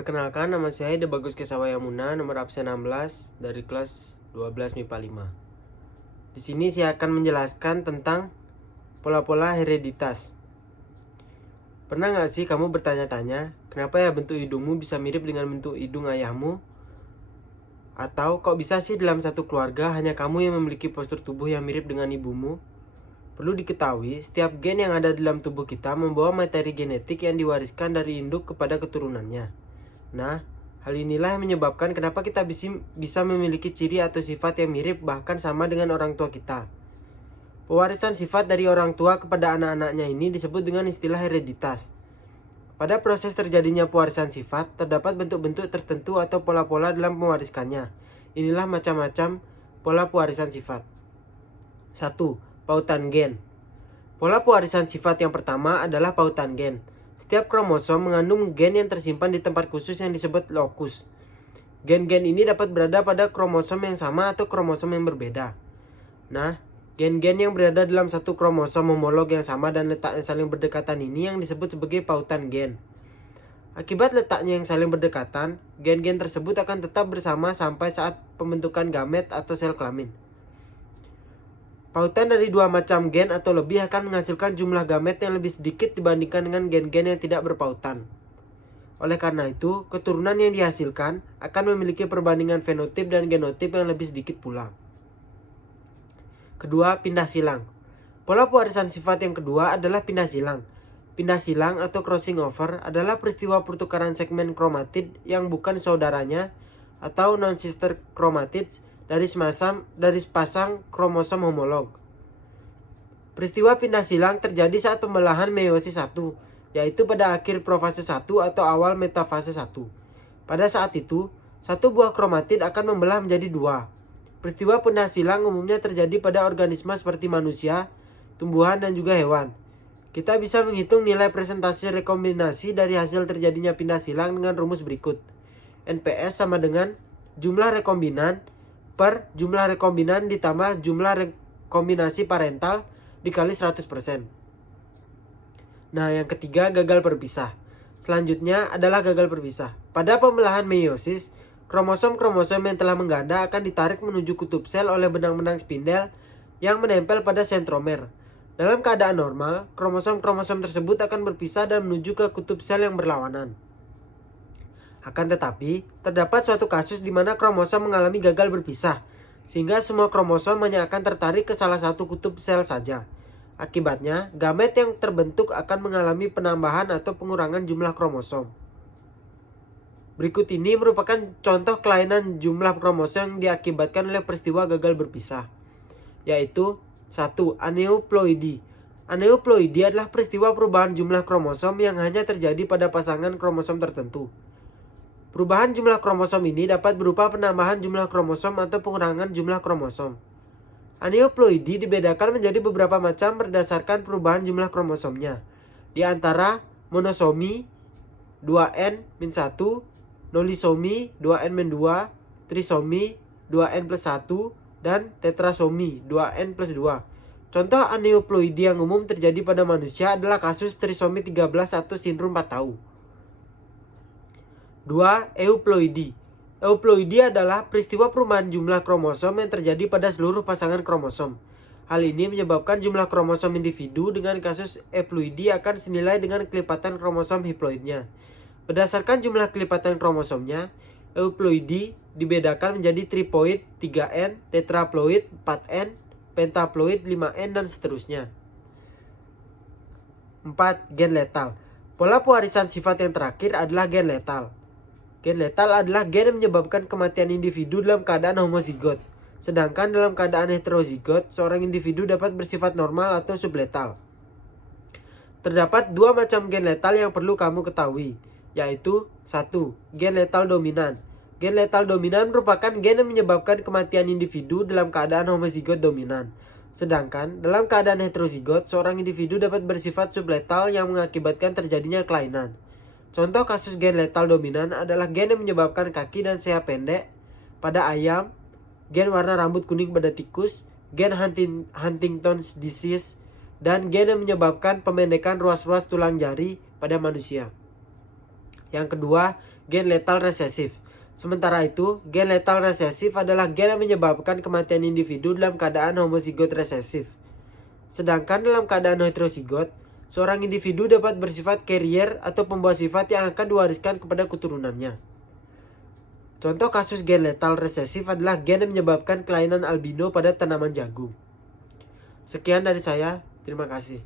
Perkenalkan, nama saya De Bagus Kesawayamuna, nomor absen 16 dari kelas 12 MIPA 5. Di sini saya akan menjelaskan tentang pola-pola hereditas. Pernah nggak sih kamu bertanya-tanya, kenapa ya bentuk hidungmu bisa mirip dengan bentuk hidung ayahmu? Atau kok bisa sih dalam satu keluarga hanya kamu yang memiliki postur tubuh yang mirip dengan ibumu? Perlu diketahui, setiap gen yang ada dalam tubuh kita membawa materi genetik yang diwariskan dari induk kepada keturunannya. Nah, hal inilah yang menyebabkan kenapa kita bisa memiliki ciri atau sifat yang mirip bahkan sama dengan orang tua kita. Pewarisan sifat dari orang tua kepada anak-anaknya ini disebut dengan istilah hereditas. Pada proses terjadinya pewarisan sifat, terdapat bentuk-bentuk tertentu atau pola-pola dalam mewariskannya. Inilah macam-macam pola pewarisan sifat. 1. Pautan gen. Pola pewarisan sifat yang pertama adalah pautan gen. Setiap kromosom mengandung gen yang tersimpan di tempat khusus yang disebut lokus. Gen-gen ini dapat berada pada kromosom yang sama atau kromosom yang berbeda. Nah, gen-gen yang berada dalam satu kromosom homolog yang sama dan letaknya saling berdekatan ini yang disebut sebagai pautan gen. Akibat letaknya yang saling berdekatan, gen-gen tersebut akan tetap bersama sampai saat pembentukan gamet atau sel kelamin. Pautan dari dua macam gen atau lebih akan menghasilkan jumlah gamet yang lebih sedikit dibandingkan dengan gen-gen yang tidak berpautan. Oleh karena itu, keturunan yang dihasilkan akan memiliki perbandingan fenotip dan genotip yang lebih sedikit pula. Kedua, pindah silang. Pola pewarisan sifat yang kedua adalah pindah silang. Pindah silang atau crossing over adalah peristiwa pertukaran segmen kromatid yang bukan saudaranya atau non-sister chromatids dari sepasang kromosom homolog. Peristiwa pindah silang terjadi saat pembelahan meiosis 1, yaitu pada akhir profase 1 atau awal metafase 1. Pada saat itu, satu buah kromatid akan membelah menjadi dua. Peristiwa pindah silang umumnya terjadi pada organisme seperti manusia, tumbuhan, dan juga hewan. Kita bisa menghitung nilai presentasi rekombinasi dari hasil terjadinya pindah silang dengan rumus berikut. NPS sama dengan jumlah rekombinan per jumlah rekombinan ditambah jumlah rekombinasi parental dikali 100%. Nah, yang ketiga, gagal berpisah. Selanjutnya adalah gagal berpisah. Pada pembelahan meiosis, kromosom-kromosom yang telah mengganda akan ditarik menuju kutub sel oleh benang-benang spindel yang menempel pada sentromer. Dalam keadaan normal, kromosom-kromosom tersebut akan berpisah dan menuju ke kutub sel yang berlawanan. Akan tetapi, terdapat suatu kasus di mana kromosom mengalami gagal berpisah, sehingga semua kromosom hanya akan tertarik ke salah satu kutub sel saja. Akibatnya, gamet yang terbentuk akan mengalami penambahan atau pengurangan jumlah kromosom. Berikut ini merupakan contoh kelainan jumlah kromosom yang diakibatkan oleh peristiwa gagal berpisah, yaitu 1. Aneuploidi. Aneuploidi adalah peristiwa perubahan jumlah kromosom yang hanya terjadi pada pasangan kromosom tertentu. Perubahan jumlah kromosom ini dapat berupa penambahan jumlah kromosom atau pengurangan jumlah kromosom. Aneuploidi dibedakan menjadi beberapa macam berdasarkan perubahan jumlah kromosomnya. Di antara monosomi 2n-1, nolisomi 2n-2, trisomi 2n+1, dan tetrasomi 2n+2. Contoh aneuploidi yang umum terjadi pada manusia adalah kasus trisomi 13 atau sindrom Patau. 2. Euploidi. Euploidi adalah peristiwa perubahan jumlah kromosom yang terjadi pada seluruh pasangan kromosom. Hal ini menyebabkan jumlah kromosom individu dengan kasus euploidi akan senilai dengan kelipatan kromosom haploidnya. Berdasarkan jumlah kelipatan kromosomnya, euploidi dibedakan menjadi triploid 3n, tetraploid 4n, pentaploid 5n, dan seterusnya. 4. Gen letal. Pola pewarisan sifat yang terakhir adalah gen letal. Gen letal adalah gen yang menyebabkan kematian individu dalam keadaan homozigot. Sedangkan dalam keadaan heterozigot, seorang individu dapat bersifat normal atau subletal. Terdapat dua macam gen letal yang perlu kamu ketahui, yaitu 1. Gen letal dominan. Gen letal dominan merupakan gen yang menyebabkan kematian individu dalam keadaan homozigot dominan. Sedangkan dalam keadaan heterozigot, seorang individu dapat bersifat subletal yang mengakibatkan terjadinya kelainan. Contoh kasus gen letal dominan adalah gen yang menyebabkan kaki dan sayap pendek pada ayam, gen warna rambut kuning pada tikus, gen Huntington's disease, dan gen yang menyebabkan pemendekan ruas-ruas tulang jari pada manusia. Yang kedua, gen letal resesif. Sementara itu, gen letal resesif adalah gen yang menyebabkan kematian individu dalam keadaan homozigot resesif. Sedangkan dalam keadaan heterozigot, seorang individu dapat bersifat carrier atau pembawa sifat yang akan diwariskan kepada keturunannya. Contoh kasus gen letal resesif adalah gen yang menyebabkan kelainan albino pada tanaman jagung. Sekian dari saya, terima kasih.